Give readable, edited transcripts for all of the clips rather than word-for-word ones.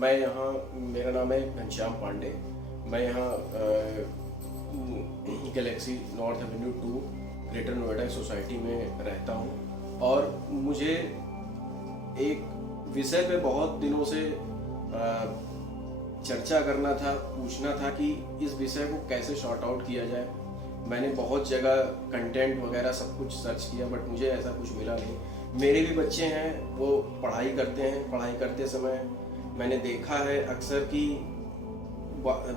मैं यहाँ, मेरा नाम है घनश्याम पांडे। मैं यहाँ Galaxy north Avenue 2 greater Noida society में रहता हूँ। और मुझे एक विषय पे बहुत दिनों से चर्चा करना था, पूछना था कि इस विषय को कैसे शॉर्ट आउट किया जाए। मैंने बहुत जगह कंटेंट वगैरह सब कुछ सर्च किया, बट मुझे ऐसा कुछ मिला नहीं। मेरे भी बच्चे हैं, वो पढ़ाई करते हैं। पढ़ाई करते समय मैंने देखा है अक्सर कि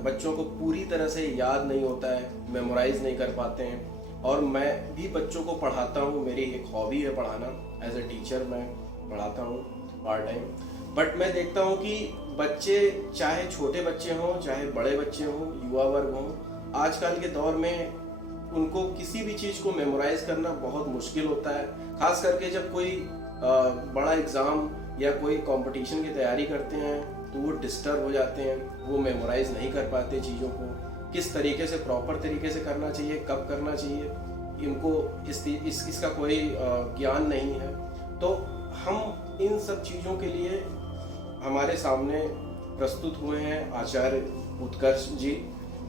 बच्चों को पूरी तरह से याद नहीं होता है, मेमोराइज नहीं कर पाते हैं। और मैं भी बच्चों को पढ़ाता हूँ, मेरी एक हॉबी है पढ़ाना। एज ए टीचर मैं पढ़ाता हूँ पार्ट टाइम। बट मैं देखता हूँ कि बच्चे, चाहे छोटे बच्चे हों चाहे बड़े बच्चे हों, युवा वर्ग हों, आजकल के दौर में उनको किसी भी चीज़ को मेमोराइज करना बहुत मुश्किल होता है। खास करके जब कोई बड़ा एग्ज़ाम या कोई कंपटीशन की तैयारी करते हैं तो वो डिस्टर्ब हो जाते हैं, वो मेमोराइज नहीं कर पाते चीज़ों को। किस तरीके से, प्रॉपर तरीके से करना चाहिए, कब करना चाहिए, इनको इसका कोई ज्ञान नहीं है। तो हम इन सब चीज़ों के लिए हमारे सामने प्रस्तुत हुए हैं आचार्य उत्कर्ष जी,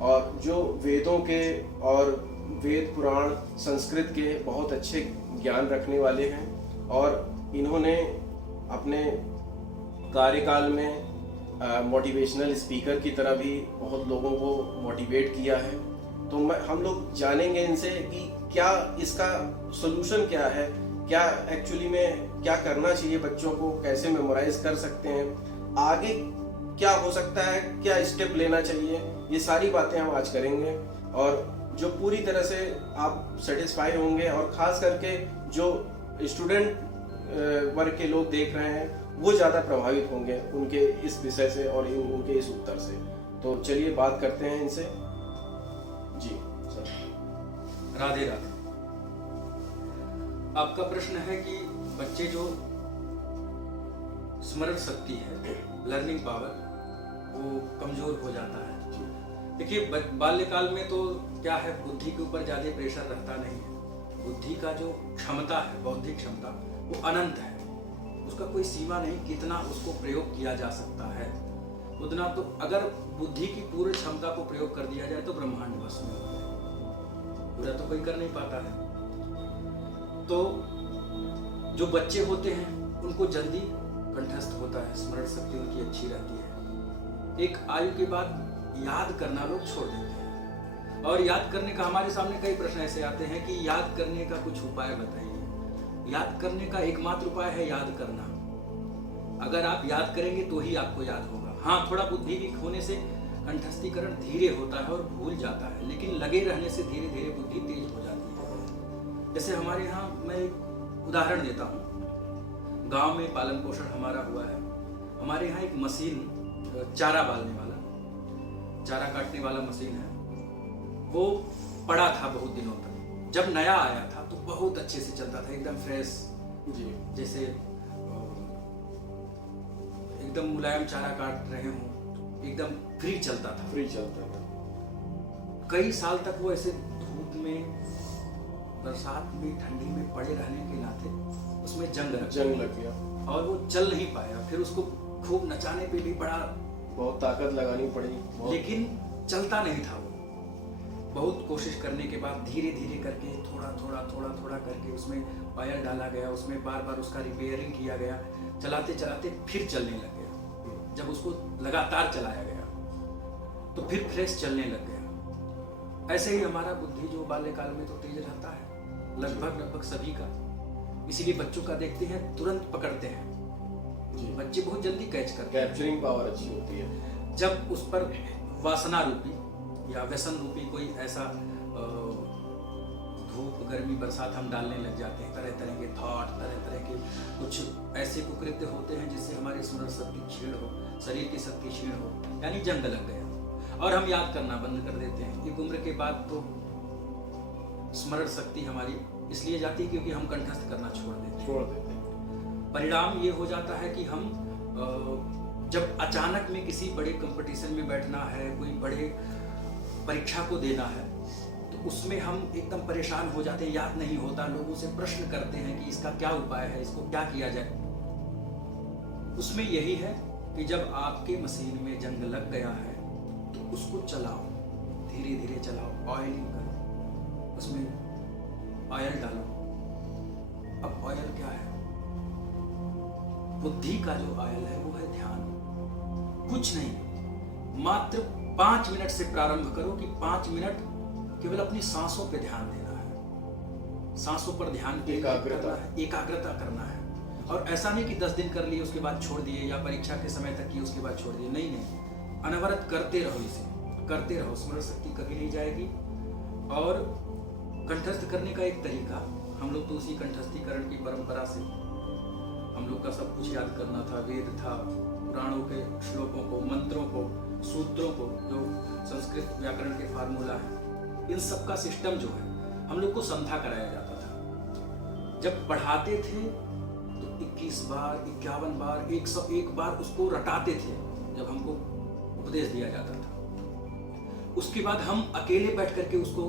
और जो वेदों के और वेद पुराण संस्कृत के बहुत अच्छे ज्ञान रखने वाले हैं। और इन्होंने अपने कार्यकाल में मोटिवेशनल स्पीकर की तरह भी बहुत लोगों को मोटिवेट किया है। तो हम लोग जानेंगे इनसे कि क्या इसका सोल्यूशन क्या है, क्या एक्चुअली में क्या करना चाहिए, बच्चों को कैसे मेमोराइज कर सकते हैं, आगे क्या हो सकता है, क्या स्टेप लेना चाहिए। ये सारी बातें हम आज करेंगे और जो पूरी तरह से आप सेटिस्फाई होंगे, और ख़ास करके जो स्टूडेंट वर्ग के लोग देख रहे हैं वो ज़्यादा प्रभावित होंगे उनके इस विषय से और उनके इस उत्तर से। तो चलिए बात करते हैं इनसे। जी सर। राधे राधे। आपका प्रश्न है कि बच्चे जो स्मरण शक्ति है, लर्निंग पावर, वो कमजोर हो जाता है। देखिए, बाल्यकाल में तो क्या है, बुद्धि के ऊपर ज्यादा प्रेशर रहता नहीं है। बुद्धि का जो क्षमता है, बौद्धिक क्षमता, वो अनंत है। उसका कोई सीमा नहीं, कितना उसको प्रयोग किया जा सकता है उतना। तो अगर बुद्धि की पूर्ण क्षमता को प्रयोग कर दिया जाए तो ब्रह्मांड वश में हो जाए, पूरा तो कोई कर नहीं पाता है। तो जो बच्चे होते हैं उनको जल्दी कंठस्थ होता है, स्मरण शक्ति उनकी अच्छी रहती है। एक आयु के बाद याद करना लोग छोड़ देते हैं, और याद करने का हमारे सामने कई प्रश्न ऐसे आते हैं कि याद करने का कुछ उपाय बताइए। याद करने का एकमात्र उपाय है याद करना। अगर आप याद करेंगे तो ही आपको याद होगा। हाँ, थोड़ा बुद्धि वीक होने से कंठस्थीकरण धीरे होता है और भूल जाता है, लेकिन लगे रहने से धीरे धीरे बुद्धि तेज हो जाती है। जैसे हमारे यहाँ, मैं एक उदाहरण देता हूँ। गांव में पालन पोषण हमारा हुआ है। हमारे यहाँ एक मशीन, चारा बालने वाला, चारा काटने वाला मशीन है, वो पड़ा था बहुत दिनों तक। जब नया आया था तो बहुत अच्छे से चलता था, एकदम फ्रेश जी, जैसे एकदम मुलायम चारा काट रहे हो, एकदम फ्री चलता था। कई साल तक वो ऐसे धूप में, बरसात में, ठंडी में पड़े रहने के नाते उसमें जंग लग गया और वो चल नहीं पाया। फिर उसको खूब नचाने पे भी पड़ा, बहुत ताकत लगानी पड़ी, लेकिन चलता नहीं था वो। बहुत कोशिश करने के बाद धीरे धीरे करके थोड़ा करके उसमें वायर डाला गया, उसमें बार बार उसका रिपेयरिंग किया गया। चलाते चलाते फिर चलने लग गया। जब उसको लगातार चलाया गया तो फिर फ्रेश चलने लग गया। ऐसे ही हमारा बुद्धि जो बाल्यकाल में तो तेज रहता है, लगभग सभी का। इसीलिए बच्चों का देखते हैं तुरंत पकड़ते हैं, बच्चे बहुत जल्दी कैच करते हैं, कैप्चरिंग पावर अच्छी होती है। जब उस पर वासना रूपी या व्यसन रूपी कोई ऐसा धूप, गर्मी, बरसात हम डालने लग जाते हैं, तरह तरह के थॉट, तरह तरह के कुछ ऐसे कुकृत्य होते हैं जिससे हमारी स्मरण शक्ति क्षीण हो, शरीर की शक्ति क्षीण हो, यानी जंग लग गया, और हम याद करना बंद कर देते हैं। एक उम्र के बाद तो स्मरण शक्ति हमारी इसलिए जाती है क्योंकि हम कंठस्थ करना छोड़ देते हैं। परिणाम ये हो जाता है कि हम जब अचानक में किसी बड़े कंपटीशन में बैठना है, कोई बड़े परीक्षा को देना है, तो उसमें हम एकदम परेशान हो जाते हैं, याद नहीं होता। लोगों से प्रश्न करते हैं कि इसका क्या उपाय है, इसको क्या किया जाए। उसमें यही है कि जब आपके मशीन में जंग लग गया है तो उसको चलाओ, धीरे धीरे चलाओ, ऑयलिंग करो, उसमें ऑयल डालो। अब ऑयल क्या है? बुद्धि का जो ऑयल है वो है ध्यान। कुछ नहीं, मात्र 5 मिनट से प्रारंभ करो कि 5 मिनट केवल अपनी सांसों पे ध्यान देना है, सांसों पर ध्यान एकाग्रता करना है। और ऐसा नहीं कि 10 दिन कर लिए उसके बाद छोड़ दिए, या परीक्षा के समय तक किए उसके बाद छोड़ दिए, नहीं, अनवरत करते रहो, इसे करते रहो, स्मरण शक्ति कभी नहीं जाएगी। और कंठस्थ करने का एक तरीका, हम लोग तो उसी कंठस्थीकरण की परंपरा से, हम लोग का सब कुछ याद करना था, वेद था, पुराणों के श्लोकों को, मंत्रों को, सूत्रों को, जो संस्कृत व्याकरण के फार्मूला है, इन सब का सिस्टम जो है हम लोग को संधा कराया जाता था। जब पढ़ाते थे तो 21 बार, 51 बार, 101 बार उसको रटाते थे जब हमको उपदेश दिया जाता था। उसके बाद हम अकेले बैठ करके उसको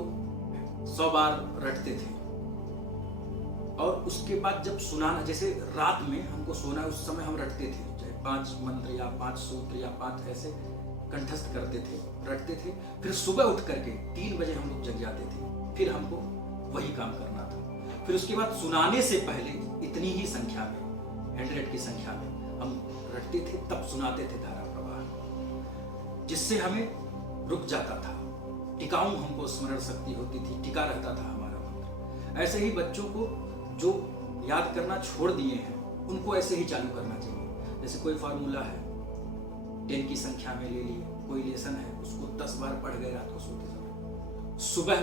100 बार रटते थे। और उसके बाद जब सुनाना, जैसे रात में हमको सोना है, उस समय हम रटते थे, चाहे 5 मंत्र या 5 सूत्र या 5 ऐसे कंठस्थ करते थे, रटते थे। फिर सुबह उठ करके 3 बजे हम लोग जग जाते थे, फिर हमको वही काम करना था। फिर उसके बाद सुनाने से पहले इतनी ही संख्या में, 100 की संख्या में हम रटते थे, तब सुनाते थे धारा प्रवाह, जिससे हमें रुक जाता था, टिकाऊ हमको स्मरण शक्ति होती थी, टिका रहता था हमारा मंत्र। ऐसे ही बच्चों को जो याद करना छोड़ दिए हैं उनको ऐसे ही चालू करना चाहिए। जैसे कोई फार्मूला है, 10 की संख्या में ले लिए, कोई लेसन है, उसको 10 बार पढ़ गए रात को सोते समय, सुबह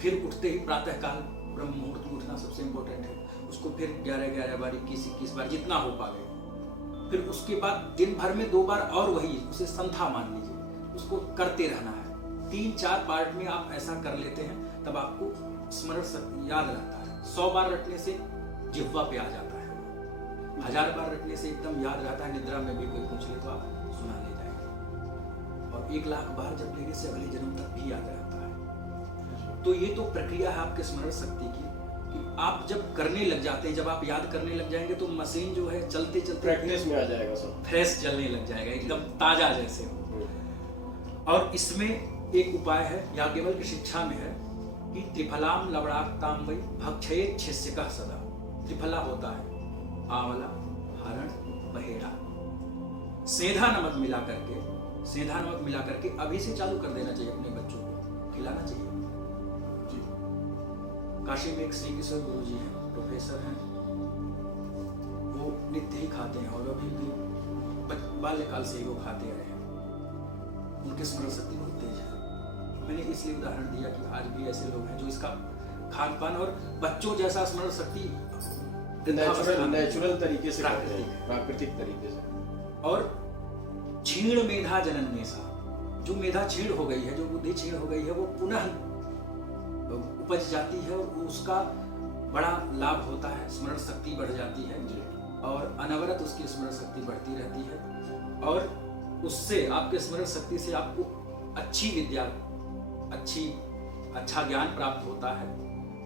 फिर उठते ही प्रातः काल ब्रह्म मुहूर्त में उठना सबसे इंपॉर्टेंट है, उसको फिर 11 बार, 21 बार, जितना हो पाए। फिर उसके बाद दिन भर में 2 बार और वही, उसे संथा मान लीजिए, उसको करते रहना है। 3-4 पार्ट में आप ऐसा कर लेते हैं, तब आपको स्मरण शक्ति याद रहता है। 100 बार रटने से जिह्वा पे आ जाता है, 1000 बार रटने से एकदम याद रहता है, निद्रा में भी कोई पूछ ले तो आप सुना ले जाएंगे। और 1,00,000 बार जब लेने से अगले जन्म तक भी याद रहता है। तो ये तो प्रक्रिया है आपके स्मरण शक्ति की, कि आप जब करने लग जाते हैं, जब आप याद करने लग जाएंगे तो मशीन जो है चलते चलते प्रैक्टिस में आ जाएगा, सब फ्रेश चलने लग जाएगा, एकदम ताजा जैसे हो। और इसमें एक उपाय है, याज्ञवल्क्य की शिक्षा में है कि त्रिफलाम लवणाक्ताम वै भक्षयेत् शिष्यकः सदा। त्रिफला होता है आंवला, हरण, बहेड़ा, सेंधा नमक मिला करके अभी से चालू कर देना चाहिए, अपने बच्चों को खिलाना चाहिए। जी। काशी में एक श्री किशोर गुरु जी हैं, प्रोफेसर हैं, वो नित्य ही खाते हैं और अभी भी बाल्यकाल से ही वो खाते रहे हैं। उनकी स्मरण शक्ति बहुत तेज है। मैंने इसलिए उदाहरण दिया कि आज भी ऐसे लोग हैं जो इसका खान पान और बच्चों जैसा स्मरण शक्ति नेचुरल तरीके से, प्राकृतिक तरीके से। और क्षीण मेधा जनन्य सा, जो मेधा क्षीण हो गई है, जो बुद्धि क्षीण हो गई है, वो पुनः उपज जाती है और उसका बड़ा लाभ होता है, स्मरण शक्ति बढ़ जाती है और अनवरत उसकी स्मरण शक्ति बढ़ती रहती है। और उससे आपके स्मरण शक्ति से आपको अच्छी विद्या, अच्छा ज्ञान प्राप्त होता है,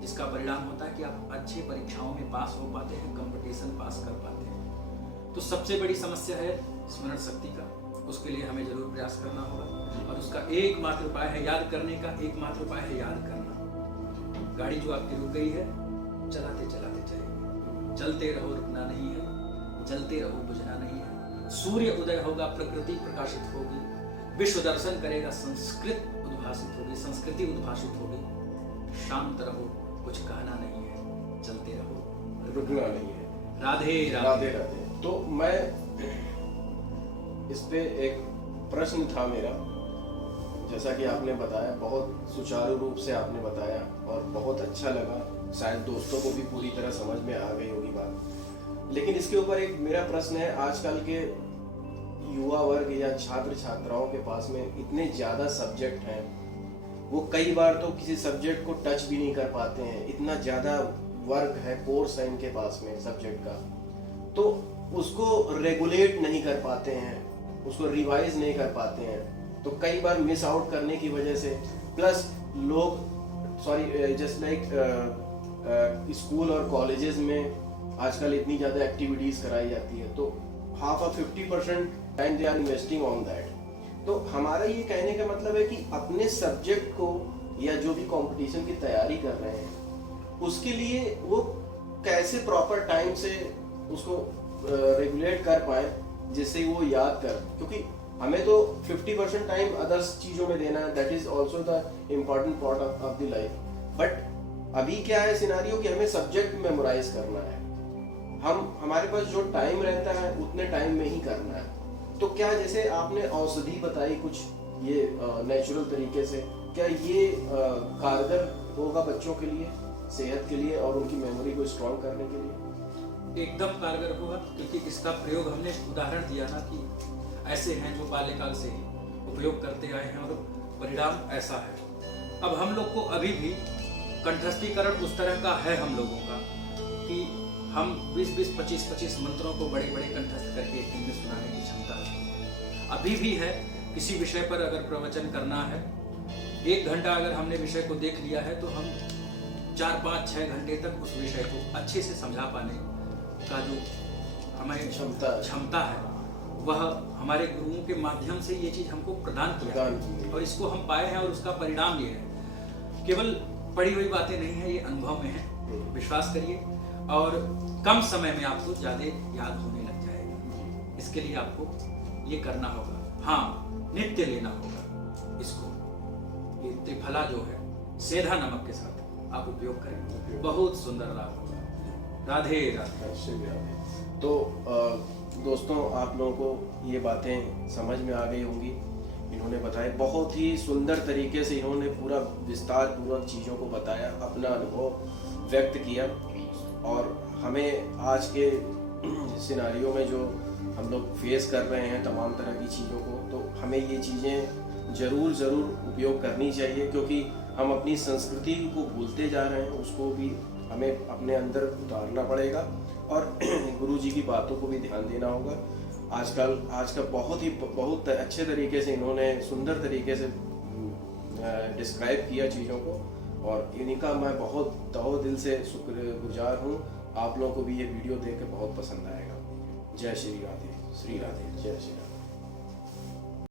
जिसका परिणाम होता है कि आप अच्छी परीक्षाओं में पास हो पाते हैं, कंपटीशन पास कर पाते हैं। तो सबसे बड़ी समस्या है स्मरण शक्ति का, उसके लिए हमें जरूर प्रयास करना होगा। और उसका एकमात्र उपाय है, याद करने का एकमात्र उपाय है याद करना। गाड़ी जो आपकी रुक गई है, चलाते चलाते जाइए, चलते रहो, रुकना नहीं है, जलते रहो, बुझना नहीं है। सूर्य उदय होगा, प्रकृति प्रकाशित होगी, विश्व दर्शन करेगा, संस्कृत उद्भासित होगी, संस्कृति उद्भासित होगी। शांत रहो, कुछ कहना नहीं है, चलते रहो, रुकना नहीं है। राधे राधे राधे। तो मैं इस पे एक प्रश्न था मेरा, जैसा कि आपने बताया, बहुत सुचारू रूप से आपने बताया और बहुत अच्छा लगा, शायद दोस्तों को भी पूरी तरह समझ में आ गई होगी बात। लेकिन इसके ऊपर एक मेरा प्रश्न है, आजकल के युवा वर्ग या छात्र छात्राओं के पास में इतने ज़्यादा सब्जेक्ट हैं, वो कई बार तो किसी सब्जेक्ट को टच भी नहीं कर पाते हैं, इतना ज़्यादा वर्क है, कोर्स है इनके पास में सब्जेक्ट का, तो उसको रेगुलेट नहीं कर पाते हैं, उसको रिवाइज नहीं कर पाते हैं, तो कई बार मिस आउट करने की वजह से, प्लस लोग जस्ट लाइक स्कूल और कॉलेजेस में आजकल इतनी ज़्यादा एक्टिविटीज़ कराई जाती है, तो 50% and they are investing on that. तो हमारा ये कहने का मतलब है कि अपने सब्जेक्ट को या जो भी कंपटीशन की तैयारी कर रहे हैं उसके लिए वो कैसे प्रॉपर टाइम से उसको रेगुलेट कर पाए जिससे वो याद कर, क्योंकि हमें तो 50% टाइम अदर्स चीज़ों में देना है, that is also the important part of the life. But अभी क्या है सिनारियो कि हमें सब्जेक्ट मेमोराइज करना है, हमारे पास जो टाइम रहता है उतने टाइम में ही करना है। तो क्या जैसे आपने औषधि बताई कुछ ये नेचुरल तरीके से, क्या ये कारगर होगा बच्चों के लिए, सेहत के लिए और उनकी मेमोरी को स्ट्रॉन्ग करने के लिए? एकदम कारगर होगा, क्योंकि इसका प्रयोग हमने उदाहरण दिया ना कि ऐसे हैं जो बाल्यकाल से ही उपयोग करते आए हैं और परिणाम ऐसा है। अब हम लोग को अभी भी कंठस्थीकरण उस तरह का है हम लोगों का कि हम 20-20, 25-25 मंत्रों को बड़े बड़े कंठस्थ करके एक दिन में सुनाने की क्षमता है, अभी भी है। किसी विषय पर अगर प्रवचन करना है, 1 घंटा अगर हमने विषय को देख लिया है तो हम 4-5-6 घंटे तक उस विषय को अच्छे से समझा पाने का जो हमारी क्षमता है वह हमारे गुरुओं के माध्यम से ये चीज हमको प्रदान किया है और इसको हम पाए हैं। और उसका परिणाम ये है, केवल पढ़ी हुई बातें नहीं है, ये अनुभव में है। विश्वास करिए और कम समय में आपको ज्यादा याद होने लग जाएगा। इसके लिए आपको ये करना होगा, हाँ नित्य लेना होगा इसको। ये त्रिफला जो है सेंधा नमक के साथ आप उपयोग करें, बहुत सुंदर लाभ होगा। राधे राधे। तो दोस्तों आप लोगों को ये बातें समझ में आ गई होंगी, इन्होंने बताया बहुत ही सुंदर तरीके से, इन्होंने पूरा विस्तार पूर्वक चीज़ों को बताया, अपना अनुभव व्यक्त किया। और हमें आज के सिनारियों में जो हम लोग फेस कर रहे हैं तमाम तरह की चीज़ों को, तो हमें ये चीज़ें ज़रूर उपयोग करनी चाहिए, क्योंकि हम अपनी संस्कृति को भूलते जा रहे हैं, उसको भी हमें अपने अंदर उतारना पड़ेगा और गुरु जी की बातों को भी ध्यान देना होगा। आज का बहुत अच्छे तरीके से इन्होंने सुंदर तरीके से डिस्क्राइब किया चीज़ों को, और इन्हीं का मैं बहुत तहे दिल से शुक्रगुजार हूँ। आप लोगों को भी ये वीडियो देख के बहुत पसंद आएगा। जय श्री राधे, श्री राधे, जय श्री राधे।